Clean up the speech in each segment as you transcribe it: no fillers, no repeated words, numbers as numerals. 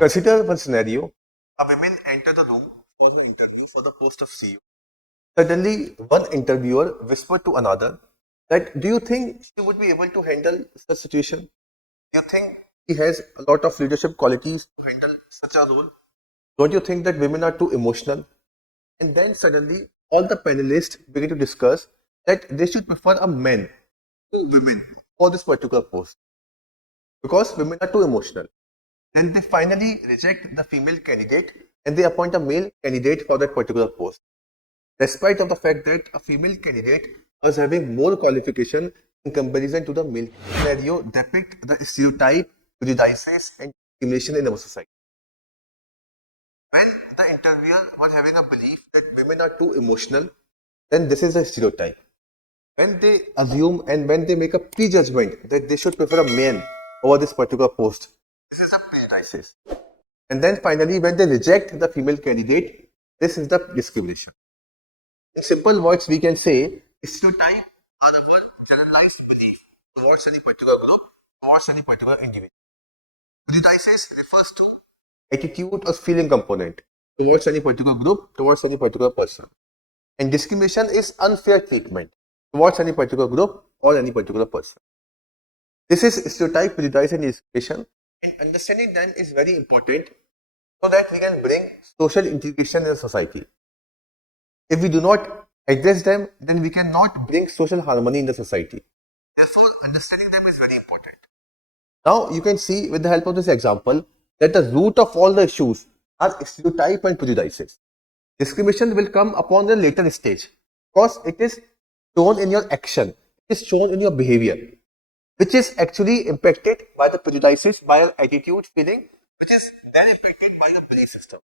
Consider one scenario. A woman enters the room for the interview for the post of CEO. Suddenly, one interviewer whispered to another that, do you think she would be able to handle such situation? Do you think he has a lot of leadership qualities to handle such a role? Don't you think that women are too emotional? And then suddenly, all the panelists begin to discuss that they should prefer a man to women for this particular post because women are too emotional. Then they finally reject the female candidate and they appoint a male candidate for that particular post, despite of the fact that a female candidate was having more qualification in comparison to the male scenario depict the stereotype, prejudices, and discrimination in our society. When the interviewer was having a belief that women are too emotional, then this is a stereotype. When they assume and when they make a prejudgment that they should prefer a man over this particular post, this is a prejudice. And then finally, when they reject the female candidate, this is the discrimination. In simple words, we can say stereotype are our generalized belief towards any particular group, towards any particular individual. Prejudices refers to attitude or feeling component towards any particular group, towards any particular person. And discrimination is unfair treatment towards any particular group or any particular person. This is stereotype, prejudice, and discrimination. And understanding them is very important so that we can bring social integration in society. If we do not address them, then we cannot bring social harmony in the society. Therefore, understanding them is very important. Now, you can see with the help of this example that the root of all the issues are stereotype and prejudices. Discrimination will come upon the later stage because it is shown in your action, it is shown in your behavior, which is actually impacted by the prejudices, by your attitude, feeling, which is then impacted by the belief system.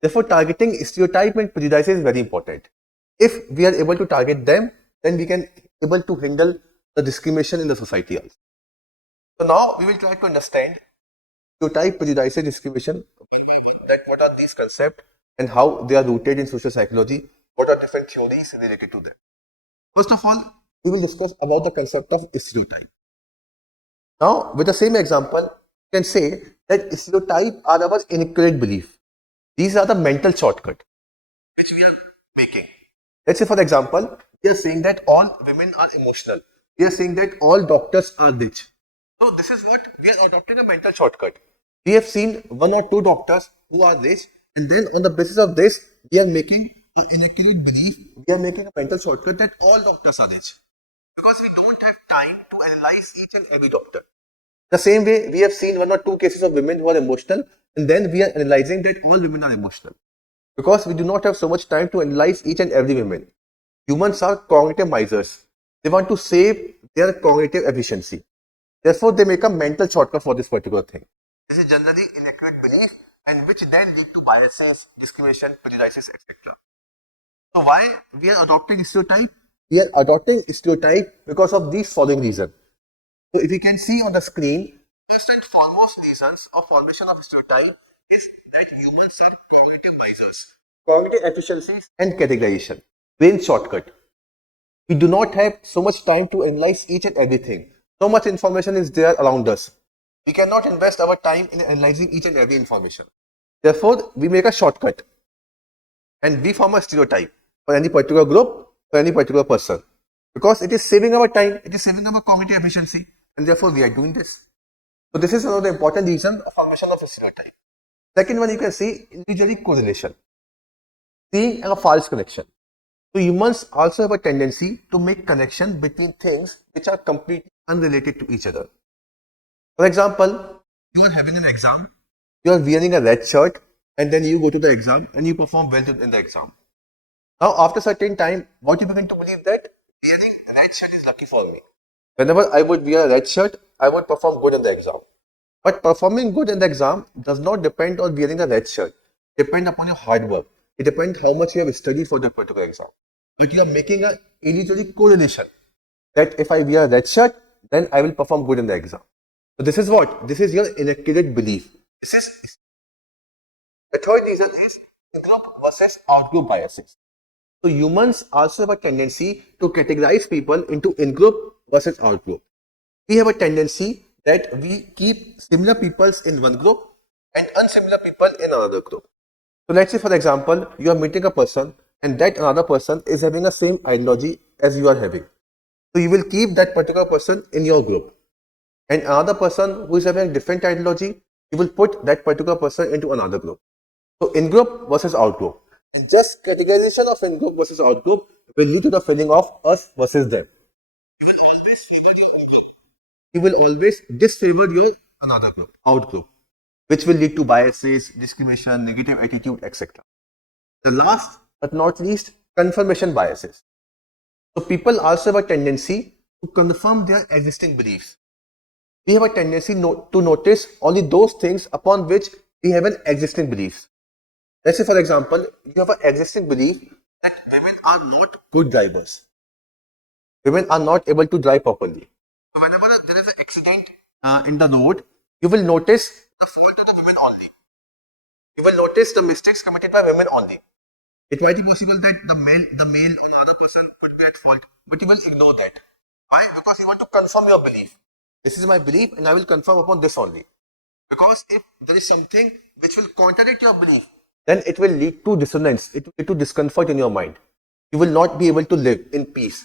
Therefore, targeting stereotype and prejudice is very important. If we are able to target them, then we can able to handle the discrimination in the society also. So now we will try to understand stereotype, prejudice, and discrimination. That what are these concepts and how they are rooted in social psychology? What are different theories related to them? First of all, we will discuss about the concept of stereotype. Now, with the same example, you can say that stereotype are our inaccurate belief. These are the mental shortcut which we are making. Let's say, for example, we are saying that all women are emotional. We are saying that all doctors are rich. So this is what we are adopting a mental shortcut. We have seen one or two doctors who are rich, and then on the basis of this, we are making an inaccurate belief. We are making a mental shortcut that all doctors are rich because we don't have time to analyze each and every doctor. The same way, we have seen one or two cases of women who are emotional, and then we are analyzing that all women are emotional because we do not have so much time to analyze each and every woman. Humans are cognitive misers. They want to save their cognitive efficiency. Therefore, they make a mental shortcut for this particular thing. This is generally inaccurate belief and which then lead to biases, discrimination, prejudices, etc. So why we are adopting stereotype? We are adopting stereotype because of these following reasons. So if you can see on the screen, first and foremost reasons of formation of stereotype is that humans are cognitive misers. Cognitive efficiencies and categorization. Brain shortcut. We do not have so much time to analyze each and everything. So much information is there around us. We cannot invest our time in analyzing each and every information. Therefore, we make a shortcut and we form a stereotype for any particular group, for any particular person. Because it is saving our time, it is saving our cognitive efficiency, and therefore we are doing this. So this is one of the important reasons of formation of a stereotype. Second one, you can see individually correlation. Seeing a false connection. So humans also have a tendency to make connection between things which are completely unrelated to each other. For example, you are having an exam, you are wearing a red shirt, and then you go to the exam and you perform well in the exam. Now, after a certain time, what you begin to believe that wearing a red shirt is lucky for me. Whenever I would wear a red shirt, I would perform good in the exam. But performing good in the exam does not depend on wearing a red shirt. It depends upon your hard work. It depends how much you have studied for that particular exam. But you are making an individual correlation that if I wear a red shirt, then I will perform good in the exam. So this is what? This is your inaccurate belief. The third reason is in-group versus out-group biases. So humans also have a tendency to categorize people into in-group versus out-group. We have a tendency that we keep similar peoples in one group and unsimilar people in another group. So let's say, for example, you are meeting a person and that another person is having the same ideology as you are having. So you will keep that particular person in your group. And another person who is having a different ideology, you will put that particular person into another group. So in-group versus out-group. And just categorization of in-group versus out-group will lead to the feeling of us versus them. You will always favor your own group. You will always disfavor your another group, out-group, which will lead to biases, discrimination, negative attitude, etc. The last but not least, confirmation biases. So people also have a tendency to confirm their existing beliefs. We have a tendency to notice only those things upon which we have an existing belief. Let's say, for example, you have an existing belief that women are not good drivers. Women are not able to drive properly. So whenever there is an accident in the road, you will notice the fault of the women only. You will notice the mistakes committed by women only. It might be possible that the male or another person could be at fault, but you will ignore that. Why? Because you want to confirm your belief. This is my belief and I will confirm upon this only. Because if there is something which will contradict your belief, then it will lead to dissonance, it will lead to discomfort in your mind. You will not be able to live in peace.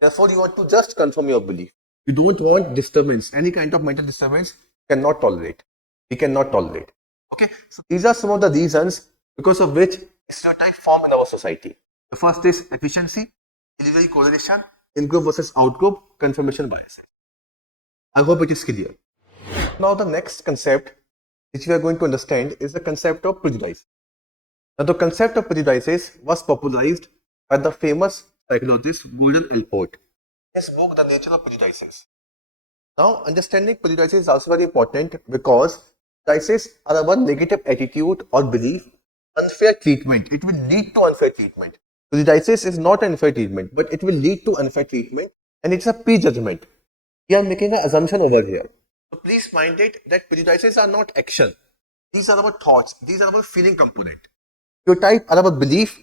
Therefore, you want to just confirm your belief. You don't want disturbance. Any kind of mental disturbance cannot tolerate. We cannot tolerate. Okay, so these are some of the reasons because of which stereotypes form in our society. The first is efficiency, illusory correlation, in-group versus out-group, confirmation bias. I hope it is clear. Now the next concept which we are going to understand is the concept of prejudice. Now the concept of prejudices was popularized by the famous psychologist Gordon Allport. His book The Nature of Prejudices. Now understanding prejudices is also very important because prejudices are our negative attitude or belief, unfair treatment. It will lead to unfair treatment. Prejudices is not unfair treatment, but it will lead to unfair treatment and it's a prejudgment. We are making an assumption over here. So please mind it that prejudices are not action. These are our thoughts. These are our feeling component. Stereotype are our belief,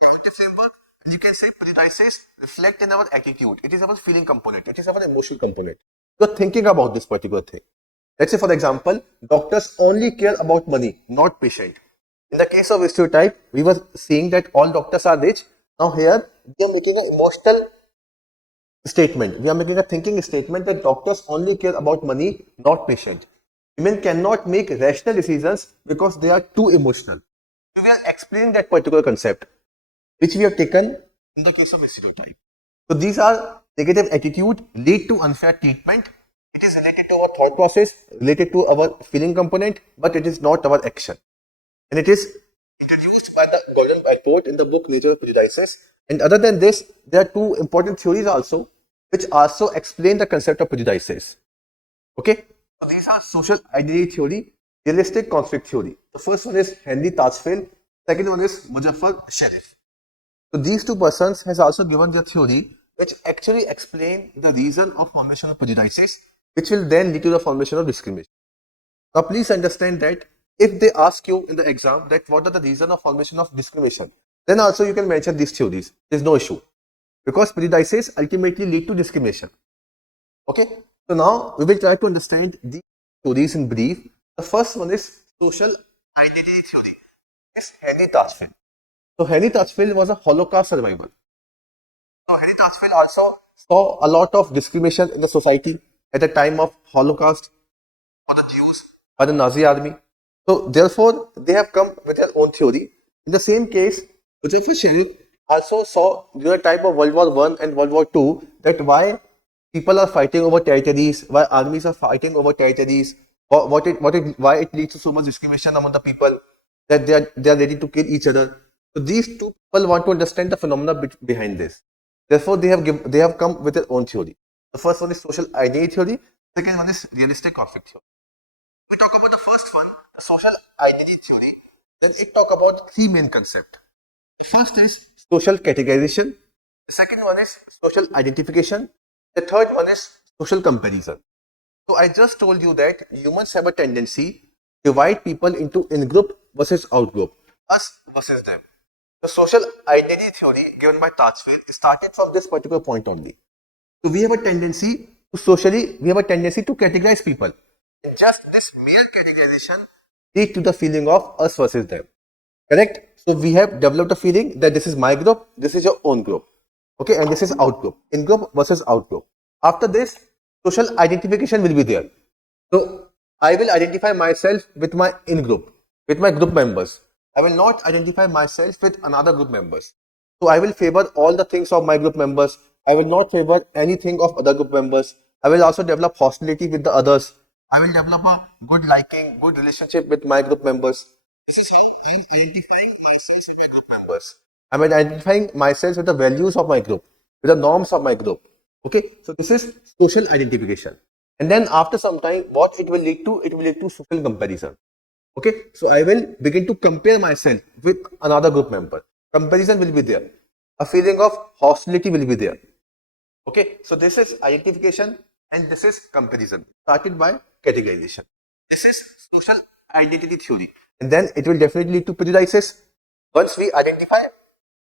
cognitive framework, and you can say prejudices reflect in our attitude. It is our feeling component. It is our emotional component. You are thinking about this particular thing. Let's say, for example, doctors only care about money, not patient. In the case of stereotype, we were seeing that all doctors are rich. Now here, we are making an emotional statement. We are making a thinking statement that doctors only care about money, not patient. Women cannot make rational decisions because they are too emotional. We are explaining that particular concept, which we have taken in the case of stereotype. So these are negative attitude lead to unfair treatment. It is related to our thought process, related to our feeling component, but it is not our action. And it is introduced by the Gordon Allport in the book Nature of Prejudices. And other than this, there are two important theories also, which also explain the concept of prejudices. Okay, so these are social identity theory, realistic conflict theory. The first one is Henry Tajfel, second one is Muzaffar Sharif. So these two persons has also given their theory, which actually explain the reason of formation of prejudices, which will then lead to the formation of discrimination. Now please understand that if they ask you in the exam that what are the reason of formation of discrimination, then also you can mention these theories. There is no issue because prejudices ultimately lead to discrimination. Okay, so now we will try to understand these theories in brief. The first one is social identity theory. It's Henry Tajfel. So Henry Tajfel was a Holocaust survivor. So Henry Tajfel also saw a lot of discrimination in the society at the time of Holocaust for the Jews by the Nazi army. So therefore, they have come with their own theory. In the same case, Muzaffar Sharif also saw the type of World War I and World War II that why people are fighting over territories, why armies are fighting over territories, why it leads to so much discrimination among the people that they are ready to kill each other. So these two people want to understand the phenomena behind this. Therefore, they have come with their own theory. The first one is social identity theory. Second one is realistic conflict theory. We talk about the first one, the social identity theory. Then it talk about three main concepts. The first is social categorization. The second one is social identification. The third one is social comparison. So I just told you that humans have a tendency to divide people into in-group versus out-group, us versus them. The social identity theory given by Tajfel started from this particular point only. So we have a tendency to categorize people. And just this mere categorization lead to the feeling of us versus them. Correct? So we have developed a feeling that this is my group, this is your own group. Okay, and this is out group. In group versus out group. After this, social identification will be there. So I will identify myself with my in group, with my group members. I will not identify myself with another group members. So I will favor all the things of my group members. I will not favor anything of other group members. I will also develop hostility with the others. I will develop a good liking, good relationship with my group members. This is how I am identifying myself with my group members. I am identifying myself with the values of my group, with the norms of my group. Okay, so this is social identification. And then after some time, what it will lead to? It will lead to social comparison. Okay, so I will begin to compare myself with another group member. Comparison will be there. A feeling of hostility will be there. Okay, so this is identification and this is comparison. Started by categorization. This is social identity theory. And then it will definitely lead to prejudices. Once we identify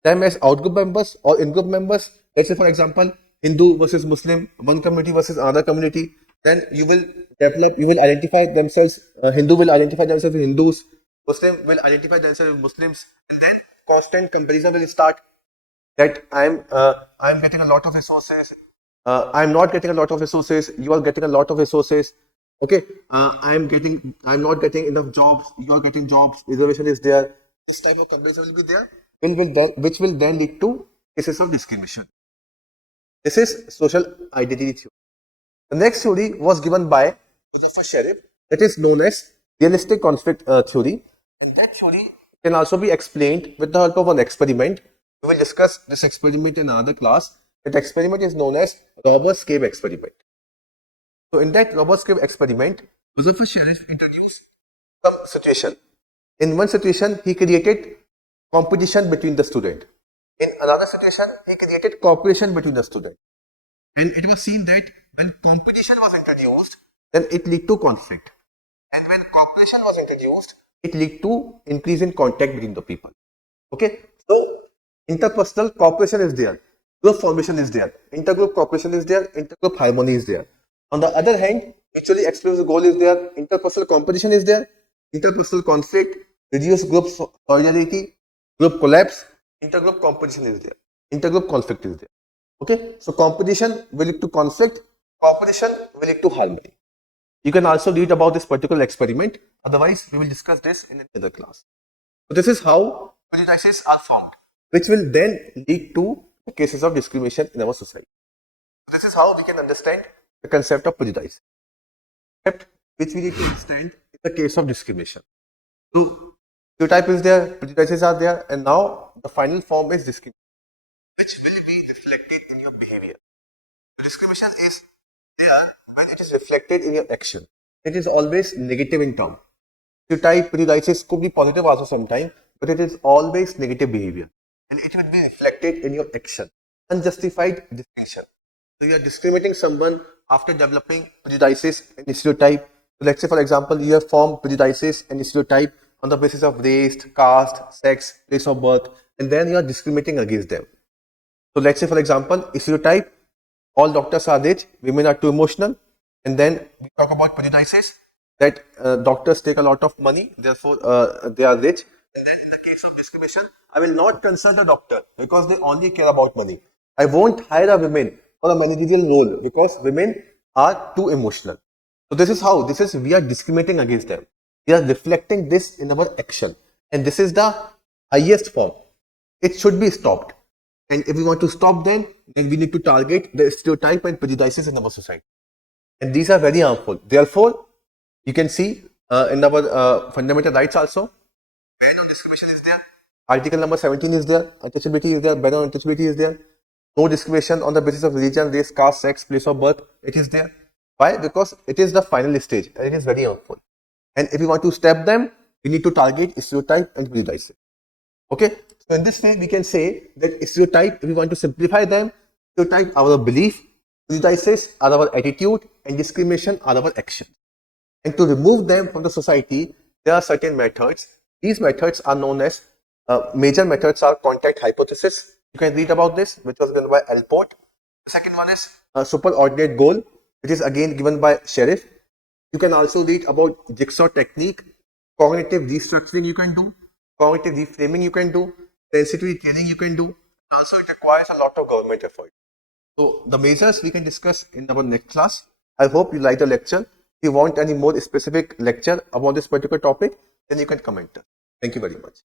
them as outgroup members or in-group members, let's say for example, Hindu versus Muslim, one community versus another community, then you will develop, you will identify themselves, Hindu will identify themselves with Hindus, Muslim will identify themselves with Muslims, and then constant comparison will start that I'm getting a lot of resources, I'm not getting a lot of resources, you are getting a lot of resources, okay, I'm not getting enough jobs, you are getting jobs, reservation is there, this type of comparison will be there, which will then lead to cases of discrimination. This is social identity theory. The next theory was given by Christopher Sharif, that is known as realistic conflict theory. And that theory can also be explained with the help of an experiment. We will discuss this experiment in another class. That experiment is known as Roberts Cave experiment. So in that Roberts Cave experiment, Christopher Sharif introduced some situation. In one situation, he created competition between the student. In another situation, he created cooperation between the student. And it was seen that when competition was introduced, then it led to conflict. And when cooperation was introduced, it led to increase in contact between the people. Okay, so interpersonal cooperation is there, group formation is there, intergroup cooperation is there, intergroup harmony is there. On the other hand, mutually exclusive goal is there, interpersonal competition is there, interpersonal conflict, reduced group solidarity, group collapse, intergroup competition is there, intergroup conflict is there. Okay, so competition will lead to conflict, cooperation will lead to harmony. You can also read about this particular experiment, otherwise we will discuss this in another class. So this is how prejudices are formed, which will then lead to cases of discrimination in our society. This is how we can understand the concept of prejudice, except which we need to understand in the case of discrimination. So stereotype is there, prejudices are there, and now the final form is discrimination, which will be reflected in your behavior. Discrimination is there when it is reflected in your action. It is always negative in term. Stereotype, prejudices could be positive also sometimes, but it is always negative behavior. And it will be reflected in your action. Unjustified distinction. So you are discriminating someone after developing prejudices and stereotype. So let's say for example, you have formed prejudices and stereotype on the basis of race, caste, sex, place of birth, and then you are discriminating against them. So let's say for example, stereotype, all doctors are rich, women are too emotional, and then we talk about prejudices that doctors take a lot of money, therefore they are rich. And then in the case of discrimination, I will not consult a doctor because they only care about money. I won't hire a woman for a managerial role because women are too emotional. So this is how, we are discriminating against them. We are reflecting this in our action. And this is the highest form. It should be stopped. And if we want to stop them, then we need to target the stereotype and prejudices in our society. And these are very harmful. Therefore, you can see in our fundamental rights also, ban on discrimination is there. Article number 17 is there. Untouchability is there. Ban on untouchability is there. No discrimination on the basis of religion, race, caste, sex, place of birth. It is there. Why? Because it is the final stage and it is very harmful. And if we want to stop them, we need to target stereotype and prejudices. Okay, so in this way, we can say that stereotype, if we want to simplify them, stereotype are our belief, prejudices are our attitude, and discrimination are our action. And to remove them from the society, there are certain methods. These methods are known as, major methods are contact hypothesis. You can read about this, which was given by Alport. The second one is superordinate goal, which is again given by Sharif. You can also read about jigsaw technique, cognitive restructuring you can do, cognitive reframing you can do, sensitivity training you can do. Also, it requires a lot of government effort. So the measures we can discuss in our next class. I hope you like the lecture. If you want any more specific lecture about this particular topic, then you can comment. Thank you very much.